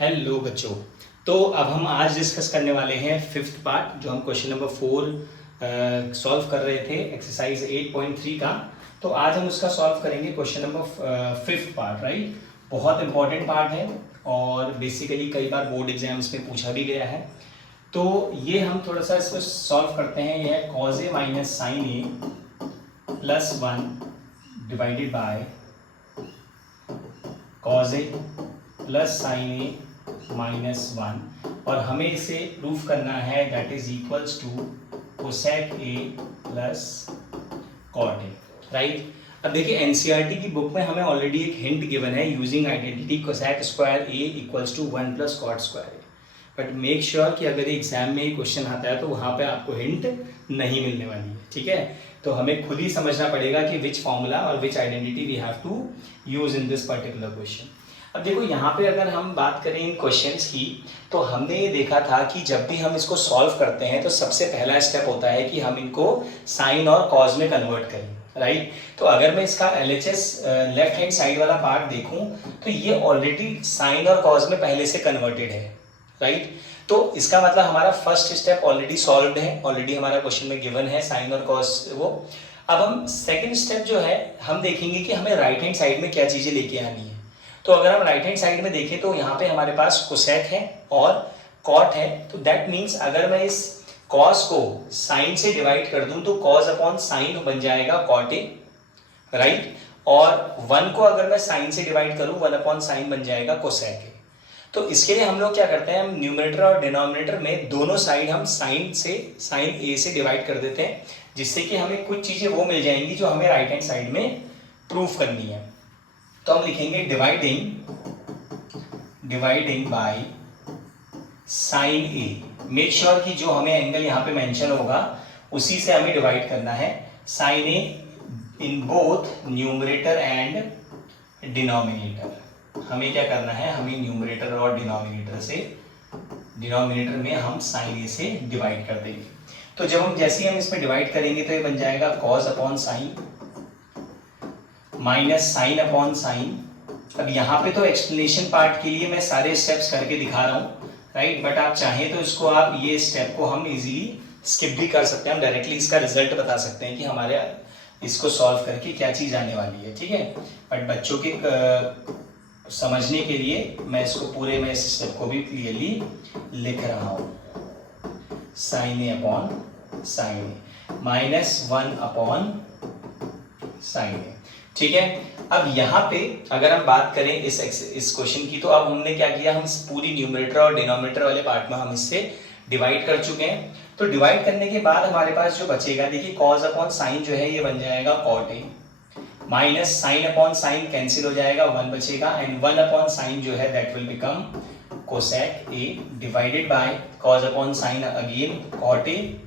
Hello बच्चों। तो अब हम आज डिस्कस करने वाले हैं फिफ्थ पार्ट, जो हम क्वेश्चन नंबर 4 सॉल्व कर रहे थे एक्सरसाइज 8.3 का। तो आज हम उसका सॉल्व करेंगे question number fifth part, right. बहुत इंपॉर्टेंट पार्ट है और बेसिकली कई बार बोर्ड एग्जाम्स में पूछा भी गया है। तो ये हम थोड़ा सा इसको सॉल्व करते हैं। यह है cos A minus sign A plus 1 divided by cos A plus sign A -1 और हमें इसे प्रूफ करना है that is equals to cosec A plus cot A, right. अब देखिए एनसीईआरटी की बुक में हमें ऑलरेडी एक हिंट गिवन है using identity cosec square A equals to 1 plus cot square A. But make sure कि अगर एग्जाम में क्वेश्चन आता है तो वहाँ पे आपको हिंट नहीं मिलने वाली है, ठीक है। तो हमें खुद ही समझना पड़ेगा कि विच फॉर्मूला और which identity we have to use in this particular question. अब देखो यहाँ पे अगर हम बात करें इन क्वेश्चंस की, तो हमने ये देखा था कि जब भी हम इसको सॉल्व करते हैं तो सबसे पहला स्टेप होता है कि हम इनको साइन और कॉज में कन्वर्ट करें, राइट। तो अगर मैं इसका LHS लेफ्ट हैंड साइड वाला पार्ट देखूं तो ये ऑलरेडी साइन और कॉज में पहले से कन्वर्टेड है, राइट। तो इसका मतलब हमारा फर्स्ट स्टेप ऑलरेडी सॉल्व्ड है, ऑलरेडी हमारा क्वेश्चन में गिवन है साइन और कॉज वो। अब हम सेकेंड स्टेप जो है हम देखेंगे कि हमें राइट हैंड साइड में क्या चीज़ें लेके आनी है। तो अगर हम राइट हैंड साइड में देखें तो यहाँ पे हमारे पास कोसेक है और कॉट है। तो दैट मीन्स अगर मैं इस कॉस को साइन से डिवाइड कर दूं तो कॉस अपॉन साइन बन जाएगा कॉट ए, राइट। और 1 को अगर मैं साइन से डिवाइड करूं 1 अपॉन साइन बन जाएगा कोसेक ए। तो इसके लिए हम लोग क्या करते हैं, हम न्यूमरेटर और डिनोमिनेटर में दोनों साइड हम साइन ए से डिवाइड कर देते हैं, जिससे कि हमें कुछ चीज़ें वो मिल जाएंगी जो हमें राइट हैंड साइड में प्रूफ करनी है। तो हम लिखेंगे dividing by sine A. Make sure कि जो हमें एंगल यहाँ पे मेंशन होगा उसी से हमें डिवाइड करना है। Sine A in both numerator and denominator. हमें क्या करना है, हमें न्यूमरेटर और डिनोमिनेटर में हम साइन ए से डिवाइड कर देंगे। तो जब हम जैसे हम इसमें डिवाइड करेंगे तो ये बन जाएगा cos upon sine minus sine upon sign. अब यहाँ पे तो एक्सप्लेनेशन पार्ट के लिए मैं सारे स्टेप्स करके दिखा रहा हूँ, राइट। बट आप चाहें तो इसको आप ये स्टेप को हम इजीली स्किप भी कर सकते हैं, हम डायरेक्टली इसका रिजल्ट बता सकते हैं कि हमारे इसको सॉल्व करके क्या चीज़ आने वाली है, ठीक है। बट बच्चों के समझने के लिए मैं इसको पूरे में इस स्टेप को भी क्लियरली लिख रहा हूँ। Sign A upon sine A -1 upon sign ए, ठीक है। अब यहाँ पे अगर हम बात करें इस क्वेश्चन की, तो अब हमने क्या किया, हम इस पूरी न्यूमरेटर और डिनोमिनेटर वाले पार्ट में हम इससे डिवाइड कर चुके हैं। तो डिवाइड करने के बाद हमारे पास जो बचेगा, देखिए कॉज अपॉन साइन जो है ये बन जाएगा cot A, minus sine upon sine cancel हो जाएगा, 1 बचेगा, एंड 1 अपॉन साइन जो है that will become cosec A divided by cos upon sine again cot A,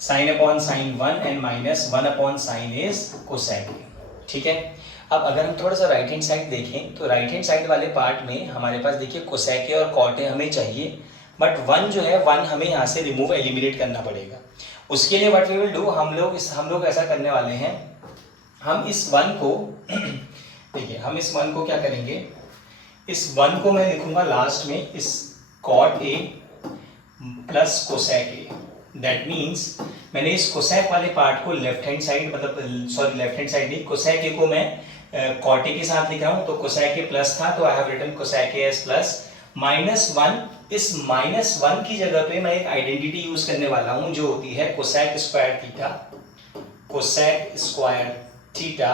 sine upon sine 1 and minus 1 upon sine is cosec A, ठीक है। अब अगर हम थोड़ा सा राइट हैंड साइड देखें तो राइट हैंड साइड वाले पार्ट में हमारे पास देखिए कोसेक ए और कॉट ए हमें चाहिए, बट 1 जो है 1 हमें यहाँ से रिमूव एलिमिनेट करना पड़ेगा। उसके लिए व्हाट वी विल डू, हम लोग ऐसा करने वाले हैं, हम इस 1 को देखिए हम इस 1 को क्या करेंगे, इस 1 को मैं लिखूंगा लास्ट में इस cot A plus cosec A. That means मैंने इस कोसेक वाले पार्ट को left hand side left hand side नहीं, कोसेक ए को मैं कॉट ए के साथ लिख रहा हूं। तो कोसेक ए प्लस था तो I have written cosec A as plus -1। इस -1 की जगह पे मैं एक आइडेंटिटी यूज करने वाला हूं जो होती है cosec square theta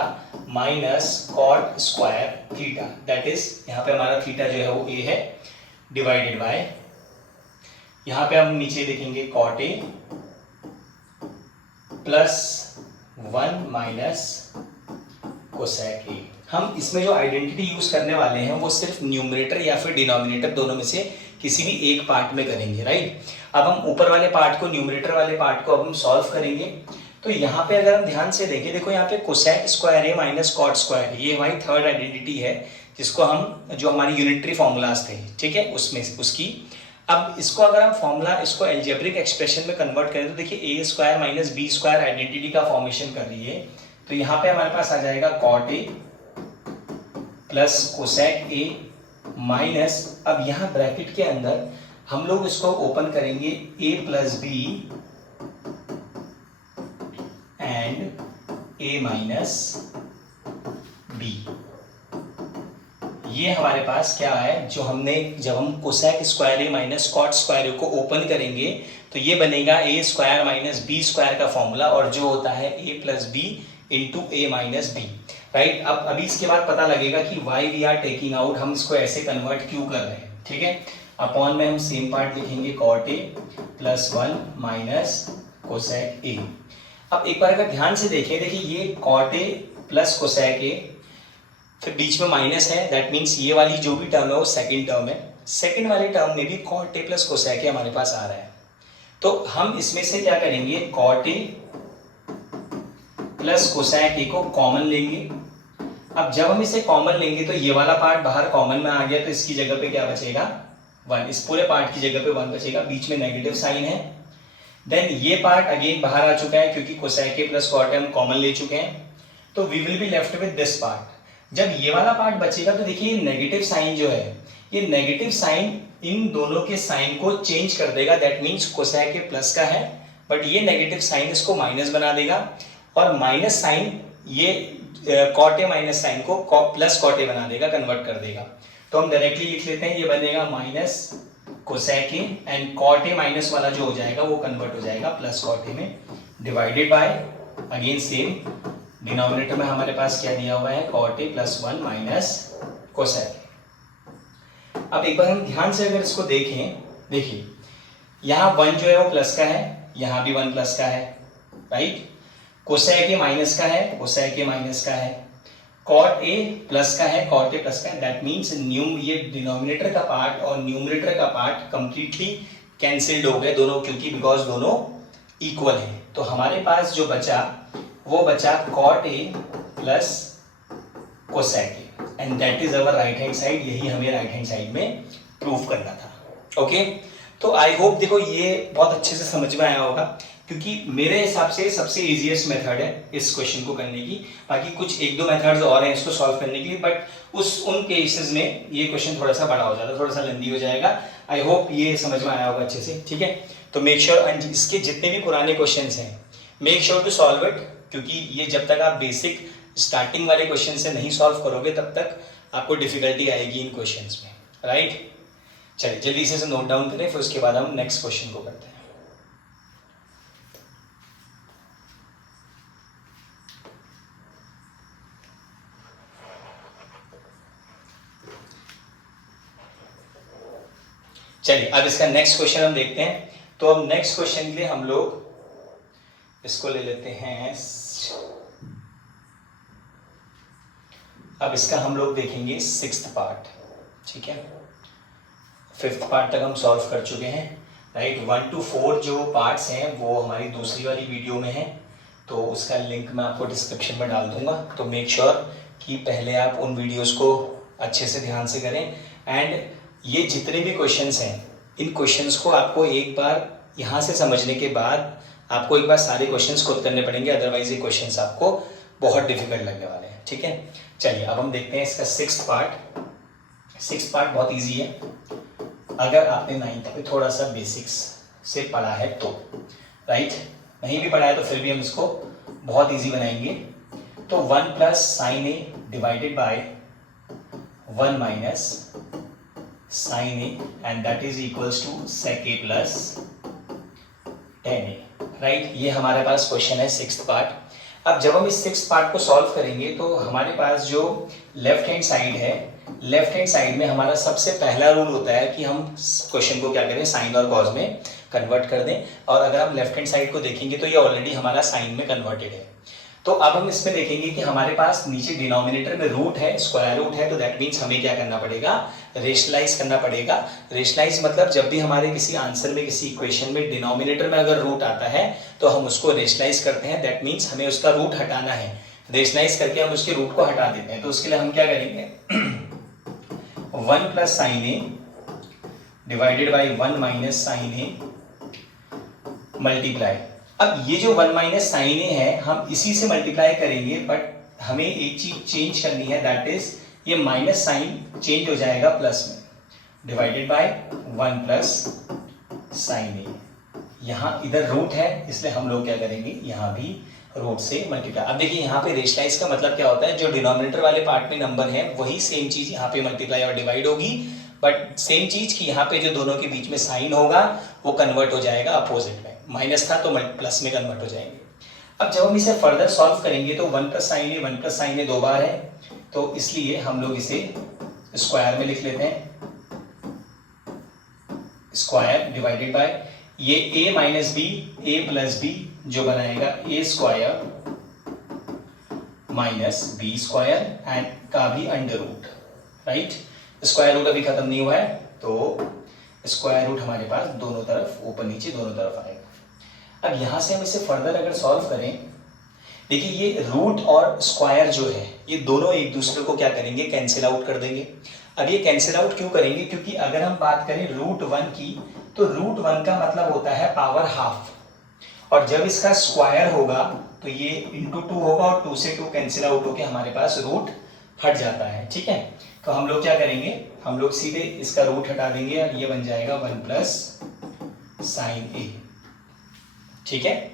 minus cot square theta. That is यहाँ पे हमारा थीटा जो है वो ए है, डिवाइडेड बाय यहाँ पे हम नीचे देखेंगे cot A plus 1 minus cosec A. हम इसमें जो आइडेंटिटी यूज करने वाले हैं वो सिर्फ न्यूमरेटर या फिर डिनोमिनेटर दोनों में से किसी भी एक पार्ट में करेंगे, राइट। अब हम ऊपर वाले पार्ट को, न्यूमरेटर वाले पार्ट को अब हम सॉल्व करेंगे। तो यहाँ पे अगर हम ध्यान से देखें, देखो यहाँ पे cosec square A minus cot square ए, ये हमारी थर्ड आइडेंटिटी है जिसको हम, जो हमारी यूनिटरी फॉर्मूलाज थे, ठीक है, उसमें उसकी। अब इसको अगर हम फॉर्मूला इसको एल्जेब्रिक एक्सप्रेशन में कन्वर्ट करें तो देखिए A square minus B square identity का फॉर्मेशन कर रही है। तो यहाँ पे हमारे पास आ जाएगा cot A plus cosec A minus, अब यहाँ ब्रैकेट के अंदर हम लोग इसको ओपन करेंगे a plus B and a minus B. ये हमारे पास क्या है, जो हमने जब हम cosec square A minus cot square A को ओपन करेंगे तो ये बनेगा A square minus B square का फॉर्मूला, और जो होता है A plus B into A minus B, right. अब अभी इसके बाद पता लगेगा कि why we are taking out, हम इसको ऐसे कन्वर्ट क्यों कर रहे हैं, ठीक है। अपॉन में हम सेम पार्ट लिखेंगे cot A plus 1 minus cosec A. अब एक बार अगर ध्यान से देखें, देखिए ये cot A plus cosec A, फिर बीच में माइनस है, दैट मीन्स ये वाली जो भी टर्म है वो सेकंड टर्म है। सेकंड वाले टर्म में भी cot A plus cosec A हमारे पास आ रहा है, तो हम इसमें से क्या करेंगे, cot A plus cosec A को कॉमन लेंगे। अब जब हम इसे कॉमन लेंगे तो ये वाला पार्ट बाहर कॉमन में आ गया, तो इसकी जगह पे क्या बचेगा 1, इस पूरे पार्ट की जगह पे 1 बचेगा, बीच में नेगेटिव साइन है। देन ये पार्ट अगेन बाहर आ चुका है क्योंकि cosec A plus cot A हम कॉमन ले चुके हैं, तो we will be left with this part. जब ये वाला पार्ट बचेगा तो देखिए नेगेटिव साइन जो है, ये नेगेटिव साइन इन दोनों के साइन को चेंज कर देगा, that means cosec A plus का है बट ये नेगेटिव साइन इसको माइनस बना देगा, और माइनस साइन ये कॉट ए माइनस साइन को प्लस कॉट ए बना देगा, कन्वर्ट कर देगा। तो हम डायरेक्टली लिख लेते हैं, ये बनेगा minus cosec A and cot A minus वाला जो हो जाएगा वो कन्वर्ट हो जाएगा प्लस कॉट ए में, divided by again same denominator में हमारे पास क्या दिया हुआ है, cot A plus 1 minus cosec A. अब एक बार हम ध्यान से अगर इसको देखें, देखिए यहाँ 1 जो है वो प्लस का है, यहाँ भी 1 प्लस का है, राइट। कोसेक ए माइनस का है, कोसेक ए माइनस का है, कॉट ए प्लस का है, कॉट ए प्लस का है, दैट मीन्स ये डिनोमिनेटर का पार्ट और न्यूमरेटर का पार्ट कंप्लीटली कैंसिल्ड हो गए दोनों, क्योंकि बिकॉज दोनों इक्वल है। तो हमारे पास जो बचा वो बचा cot A plus cosec A and that is our right hand side. यही हमें राइट हैंड साइड में प्रूव करना था, ओके। तो आई होप देखो ये बहुत अच्छे से समझ में आया होगा, क्योंकि मेरे हिसाब से सबसे इजीएस्ट मेथड है इस क्वेश्चन को करने की। बाकी कुछ 1-2 मेथड्स और हैं इसको सॉल्व करने के लिए, बट उन केसेस में ये क्वेश्चन थोड़ा सा बड़ा हो जाता है, थोड़ा सा लेंदी हो जाएगा। आई होप ये समझ में आया होगा अच्छे से, ठीक है। तो मेक श्योर इसके जितने भी पुराने क्वेश्चन हैं make sure to solve it, क्योंकि ये जब तक आप बेसिक स्टार्टिंग वाले क्वेश्चन से नहीं सॉल्व करोगे तब तक आपको डिफिकल्टी आएगी इन क्वेश्चंस में, राइट। चलिए जल्दी से नोट डाउन करें, फिर उसके बाद हम नेक्स्ट क्वेश्चन को करते हैं। चलिए अब इसका नेक्स्ट क्वेश्चन हम देखते हैं। तो अब नेक्स्ट क्वेश्चन के लिए हम लोग इसको ले लेते हैं, अब इसका हम लोग देखेंगे 6th पार्ट, ठीक है। 5th पार्ट तक हम सॉल्व कर चुके हैं, राइट। 1 to 4 जो पार्ट्स हैं वो हमारी दूसरी वाली वीडियो में है, तो उसका लिंक मैं आपको डिस्क्रिप्शन में डाल दूंगा। तो मेक श्योर कि पहले आप उन वीडियोस को अच्छे से ध्यान से करें, एंड ये जितने भी क्वेश्चंस हैं इन क्वेश्चंस को आपको एक बार यहाँ से समझने के बाद आपको एक बार सारे क्वेश्चंस खुद करने पड़ेंगे, अदरवाइज ये क्वेश्चंस आपको बहुत डिफिकल्ट लगने वाले हैं, ठीक है। चलिए अब हम देखते हैं इसका 6th पार्ट। 6th पार्ट बहुत इजी है, अगर आपने 9th में थोड़ा सा बेसिक्स से पढ़ा है तो, राइट। नहीं भी पढ़ा है तो फिर भी हम इसको बहुत इजी बनाएंगे। तो 1 plus sign A divided by 1 minus sign A and that is equals to sec A plus 10a, right. ये हमारे पास क्वेश्चन है 6th पार्ट। अब जब हम इस 6th पार्ट को सॉल्व करेंगे तो हमारे पास जो लेफ्ट हैंड साइड है, लेफ्ट हैंड साइड में हमारा सबसे पहला रूल होता है कि हम क्वेश्चन को क्या करें, साइन और कॉस में कन्वर्ट कर दें। और अगर हम लेफ्ट हैंड साइड को देखेंगे तो ये ऑलरेडी हमारा साइन में कन्वर्टेड है। तो अब हम इसमें देखेंगे कि हमारे पास नीचे डिनोमिनेटर में रूट है, स्क्वायर रूट है, तो दैट मीन्स हमें क्या करना पड़ेगा, रेशनलाइज करना पड़ेगा। रेशनलाइज मतलब जब भी हमारे किसी आंसर में, किसी इक्वेशन में डिनोमिनेटर में अगर रूट आता है तो हम उसको रेशनलाइज करते हैं, दैट मीन्स हमें उसका रूट हटाना है। रेशनलाइज करके हम उसके रूट को हटा देते हैं। तो उसके लिए हम क्या करेंगे, 1 plus sign A divided by 1 minus sign A multiply. अब ये जो 1 माइनस साइन ए है हम इसी से मल्टीप्लाई करेंगे, बट हमें एक चीज चेंज करनी है, दैट इज ये माइनस साइन चेंज हो जाएगा प्लस में, डिवाइडेड बाय 1 प्लस साइन ए। यहाँ इधर रूट है इसलिए हम लोग क्या करेंगे, यहाँ भी रूट से मल्टीप्लाई। अब देखिए यहाँ पे रेशनलाइज का मतलब क्या होता है, जो डिनोमिनेटर वाले पार्ट में नंबर है वही सेम चीज यहाँ पे मल्टीप्लाई और डिवाइड होगी, बट सेम चीज की यहाँ पे जो दोनों के बीच में साइन होगा वो कन्वर्ट हो जाएगा अपोजिट में, माइनस था तो प्लस में कन्वर्ट हो जाएंगे। अब जब हम इसे फर्दर सॉल्व करेंगे तो 1 प्लस साइन ए 2 बार है, तो इसलिए हम लोग इसे स्क्वायर में लिख लेते हैं, स्क्वायर डिवाइडेड बाय ये a minus B A plus B जो बनाएगा A square minus B square end का भी under root, right. Square root अभी खत्म नहीं हुआ है तो स्क्वायर रूट हमारे पास दोनों तरफ, ऊपर नीचे दोनों तरफ आएगा। अब यहां से हम इसे फर्दर अगर सॉल्व करें, देखिए ये रूट और स्क्वायर जो है ये दोनों एक दूसरे को क्या करेंगे, कैंसिल आउट कर देंगे। अब ये कैंसिल आउट क्यों करेंगे, क्योंकि अगर हम बात करें रूट 1 की तो रूट 1 का मतलब होता है पावर हाफ, और जब इसका स्क्वायर होगा तो ये इंटू 2 होगा और 2 से 2 कैंसिल आउट होके हमारे पास रूट हट जाता है, ठीक है। तो हम लोग क्या करेंगे, हम लोग सीधे इसका रूट हटा देंगे और ये बन जाएगा 1 प्लस साइन ए, ठीक है।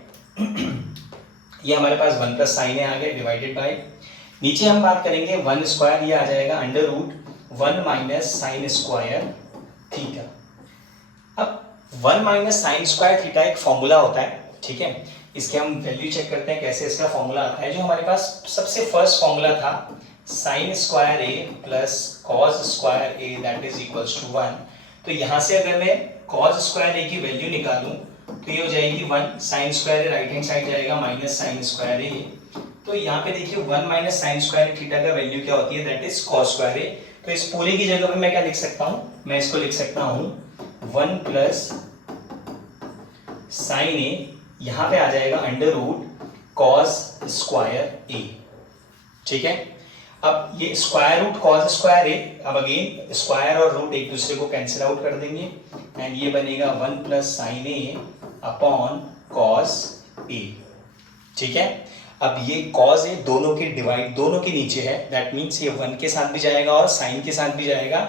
ये हमारे पास 1 प्लस साइन ए आ गया डिवाइडेड बाय, नीचे हम बात करेंगे 1 स्क्वायर, ये आ जाएगा under root 1 minus sine square theta. अब 1 माइनस साइन स्क्वायर थीटा एक फॉर्मूला होता है, ठीक है। इसके हम वैल्यू चेक करते हैं कैसे इसका फॉर्मूला आता है। जो हमारे पास सबसे फर्स्ट फॉर्मूला था sine square A plus cos square A that is equals to 1, तो यहाँ से अगर मैं कॉस स्क्वायर ए की वैल्यू निकालूं तो ये हो जाएगी 1, साइन स्क्वायर ए राइट हैंड साइड जाएगा माइनस साइन स्क्वायर ए, तो यहाँ पे देखिए 1 माइनस साइन स्क्वायर थीटा का वैल्यू क्या होती है, दैट इज कॉस स्क्वायर ए। तो इस पूरे की जगह पे मैं क्या लिख सकता हूँ, मैं इसको लिख सकता हूँ 1 प्लस साइन ए, यहाँ पे आ जाएगा अंडर रूट कॉस स्क्वायर ए, ठीक है। अब ये स्क्वायर रूट कॉस स्क्वायर ए, अब अगेन स्क्वायर और रूट एक दूसरे को कैंसिल आउट कर देंगे एंड ये बनेगा 1 plus sign A upon cos ए, ठीक है। अब ये कॉस ए दोनों के डिवाइड, दोनों के नीचे है, दैट मीन्स ये 1 के साथ भी जाएगा और साइन के साथ भी जाएगा,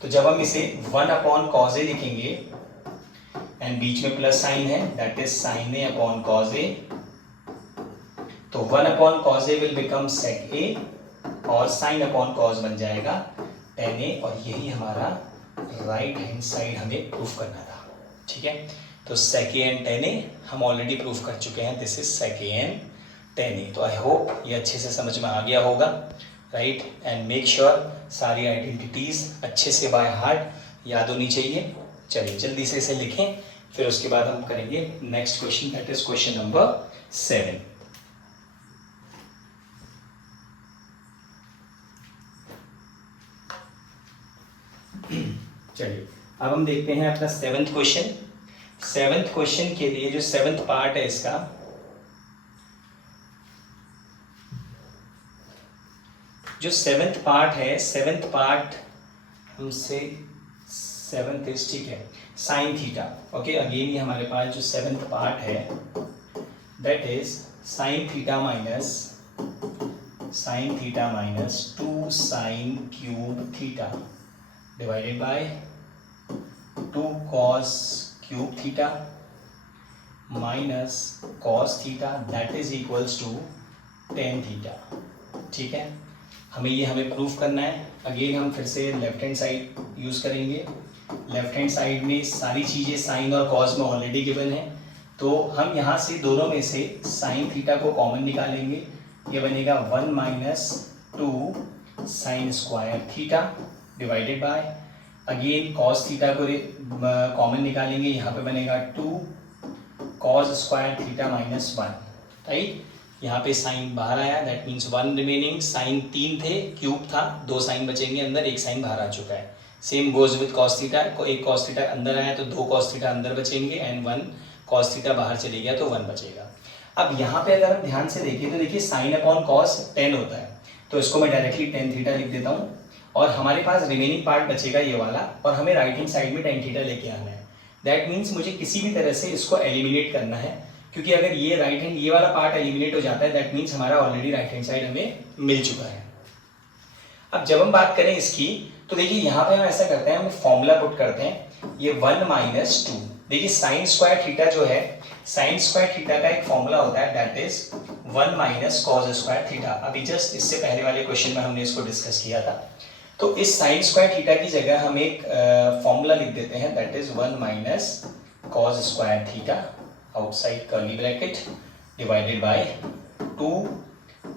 तो जब हम इसे 1 अपॉन कॉस ए लिखेंगे एंड बीच में प्लस साइन है that is sine A upon cos A, तो 1 upon cos A will become sec A और साइन अपॉन कॉस बन जाएगा टेन ए, और यही हमारा राइट हैंड साइड हमें प्रूफ करना था, ठीक है। तो सेक ए एंड टेन ए हम ऑलरेडी प्रूफ कर चुके हैं, this is sec A and tan A. तो आई होप ये अच्छे से समझ में आ गया होगा, राइट। एंड मेक श्योर सारी आइडेंटिटीज अच्छे से बाय हार्ट याद होनी चाहिए। चलिए जल्दी से इसे लिखें, फिर उसके बाद हम करेंगे next question, that is question number 7। चलिए अब हम देखते हैं अपना 7th क्वेश्चन। 7th क्वेश्चन के लिए जो 7th पार्ट है इसका, जो 7th पार्ट है, 7th पार्ट हमसे 7th इज, ठीक है, साइन थीटा। ओके, अगेन ये हमारे पास जो 7th पार्ट है that is sine theta minus 2 sine cube theta divided by 2 cos cube theta minus cos theta that is equals to tan theta, ठीक है। हमें प्रूफ करना है। अगेन हम फिर से लेफ्ट हैंड साइड यूज़ करेंगे। लेफ्ट हैंड साइड में सारी चीज़ें साइन और कॉस में ऑलरेडी गिवन है, तो हम यहाँ से दोनों में से साइन थीटा को कॉमन निकालेंगे, ये बनेगा 1 minus 2 sign square theta divided by, again cos theta को कॉमन निकालेंगे, यहाँ पे बनेगा 2 cos square theta minus 1, right. यहाँ पे साइन बाहर आया, दैट मीन्स 1 रिमेनिंग, साइन 3 थे, क्यूब था, 2 साइन बचेंगे अंदर, एक साइन बाहर आ चुका है। Same goes with cos theta, एक कॉस थीटा अंदर आया तो 2 कॉस थीटा अंदर बचेंगे एंड 1 कॉस थीटा बाहर चले गया तो 1 बचेगा। अब यहाँ पे अगर हम ध्यान से देखें तो देखिए साइन अपॉन कॉस 10 होता है, तो इसको मैं डायरेक्टली टेन थीटा लिख देता हूँ और हमारे पास रिमेनिंग पार्ट बचेगा ये वाला, और हमें राइट हैंड साइड में टेन थीटा लेके आना है। दैट मीन्स मुझे किसी भी तरह से इसको एलिमिनेट करना है, क्योंकि अगर ये ये वाला पार्ट एलिमिनेट हो जाता है दैट मीन्स हमारा ऑलरेडी राइट हैंड साइड हमें मिल चुका है। अब जब हम बात करें इसकी तो देखिए यहाँ पे हम ऐसा करते हैं, हम फॉर्मूला पुट करते हैं, ये 1 माइनस 2, देखिए साइन स्क्वायर थीटा जो है, साइन स्क्वायर थीटा का एक फॉर्मूला होता है that is 1 minus cos square theta. अभी जस्ट इससे पहले वाले क्वेश्चन में हमने इसको डिस्कस किया था। तो इस साइन स्क्वायर थीटा की जगह हम एक फॉर्मूला लिख देते हैं that is 1 minus cos square theta outside curly bracket divided by 2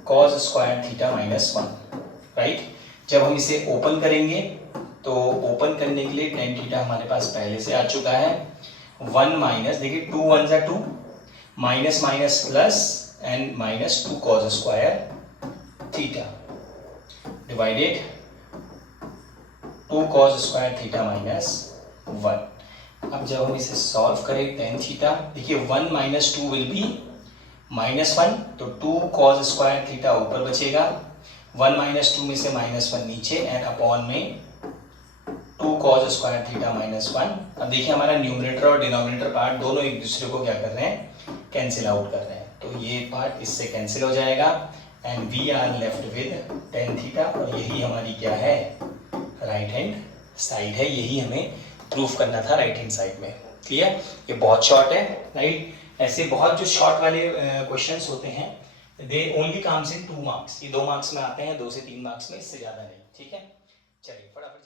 cos square theta minus 1, right. जब हम इसे ओपन करेंगे तो ओपन करने के लिए टेन थीटा हमारे पास पहले से आ चुका है, 1 माइनस, देखिए 2 1 जा 2, minus minus plus and minus 2 cos square theta divided 2 cos square theta minus 1। अब जब हम इसे सॉल्व करें टेन थीटा, देखिए 1 माइनस 2 विल बी माइनस 1, तो 2 कॉस स्क्वायर थीटा ऊपर बचेगा, 1 माइनस 2 में से माइनस 1 नीचे एंड अपॉन में 2 कॉस स्क्वायर थीटा माइनस 1। अब देखिए हमारा न्यूमरेटर और डिनोमिनेटर पार्ट दोनों एक दूसरे को क्या कर रहे हैं, कैंसिल आउट कर रहे हैं, तो ये पार्ट इससे कैंसिल हो जाएगा and we are left with tan theta, और यही हमारी क्या है, राइट हैंड साइड है, यही हमें प्रूफ करना था राइट हैंड साइड में। क्लियर, ये बहुत शॉर्ट है, राइट। ऐसे बहुत जो शॉर्ट वाले क्वेश्चंस होते हैं they only comes in 2 marks, ये 2 मार्क्स में आते हैं, 2 से 3 मार्क्स में, इससे ज़्यादा नहीं, ठीक है। चलिए फटाफट